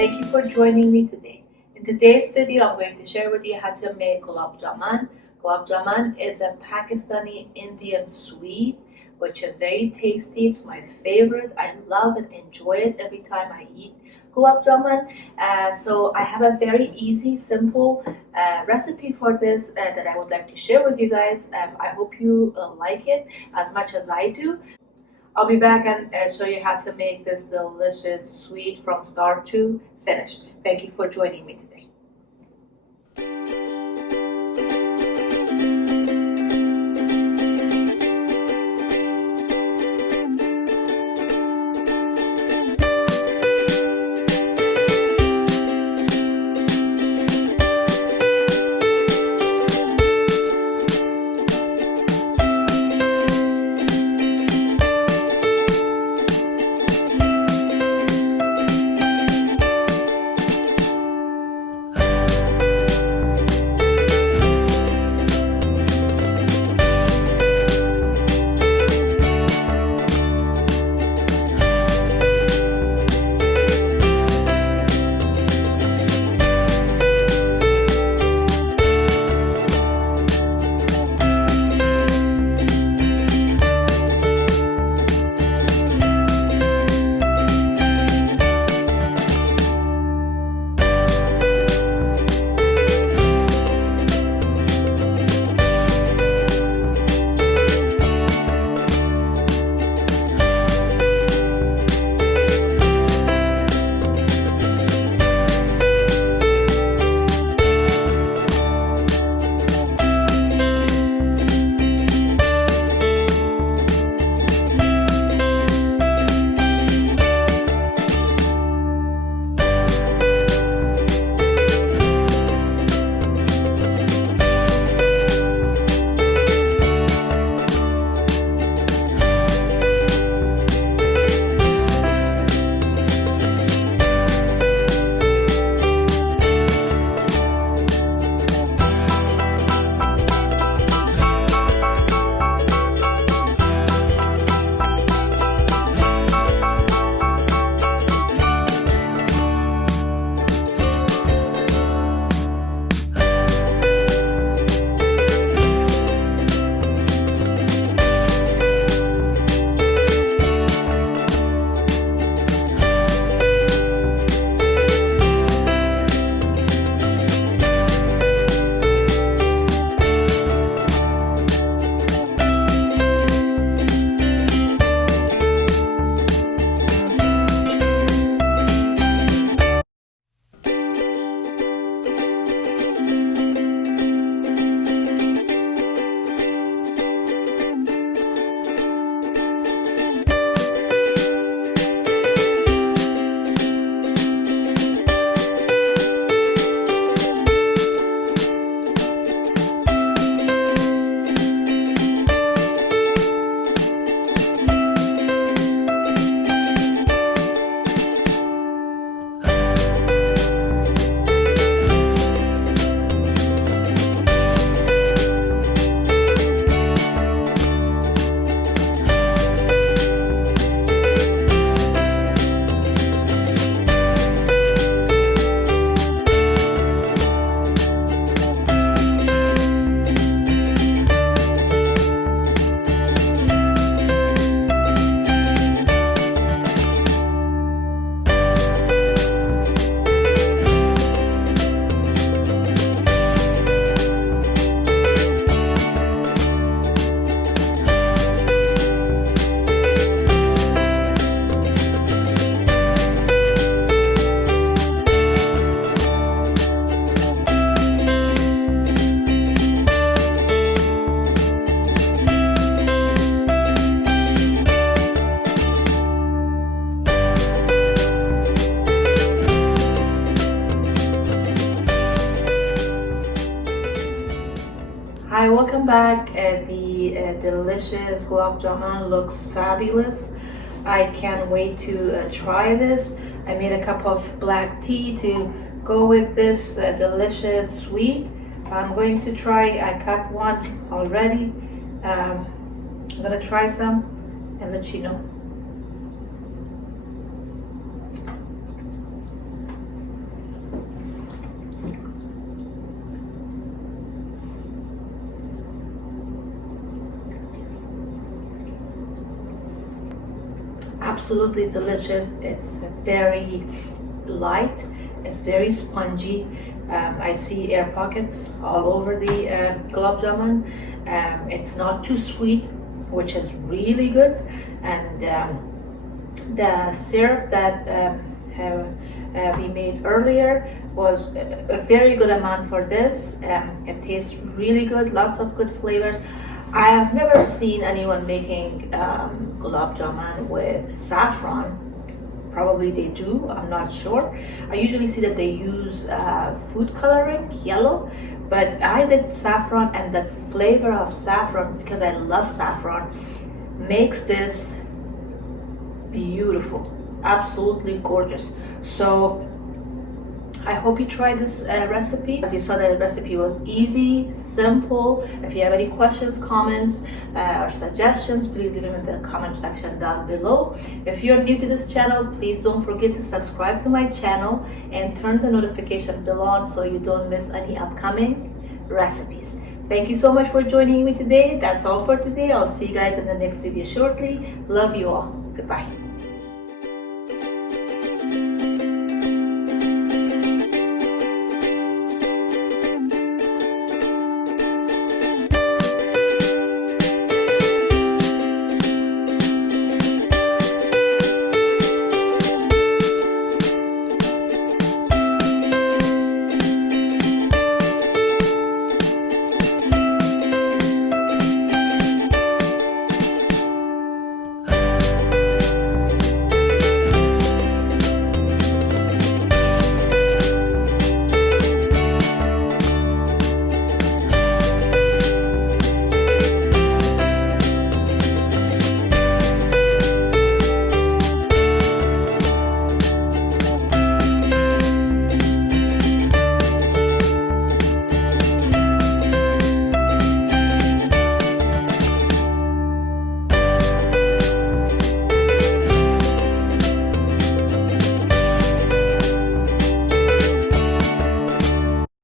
Thank you for joining me today. In today's video, I'm going to share with you how to make Gulab Jamun. Gulab Jamun is a Pakistani Indian sweet which is very tasty. It's my favorite. I love and enjoy it every time I eat Gulab Jamun. So I have a very easy, simple recipe for this that I would like to share with you guys. I hope you like it as much as I do. I'll be back and show you how to make this delicious sweet from start to finish. Thank you for joining me today. Hi, welcome back. The delicious Gulab Jamun looks fabulous. I can't wait to try this. I made a cup of black tea to go with this delicious sweet. I'm going to try, I cut one already. I'm gonna try some and let you know. absolutely delicious. It's very light, it's very spongy. I see air pockets all over the gulab jamun. It's not too sweet, which is really good. And the syrup that we made earlier was a very good amount for this. It tastes really good, lots of good flavors. I have never seen anyone making gulab jamun with saffron. Probably they do, I'm not sure. I usually see that they use food coloring, yellow, but I did saffron, and the flavor of saffron, because I love saffron, makes this beautiful, absolutely gorgeous. So I hope you try this recipe. As you saw, the recipe was easy, simple. If you have any questions, comments, or suggestions, please leave them in the comment section down below. If you're new to this channel, please don't forget to subscribe to my channel and turn the notification bell on so you don't miss any upcoming recipes. Thank you so much for joining me today. That's all for today. I'll see you guys in the next video shortly. Love you all. Goodbye.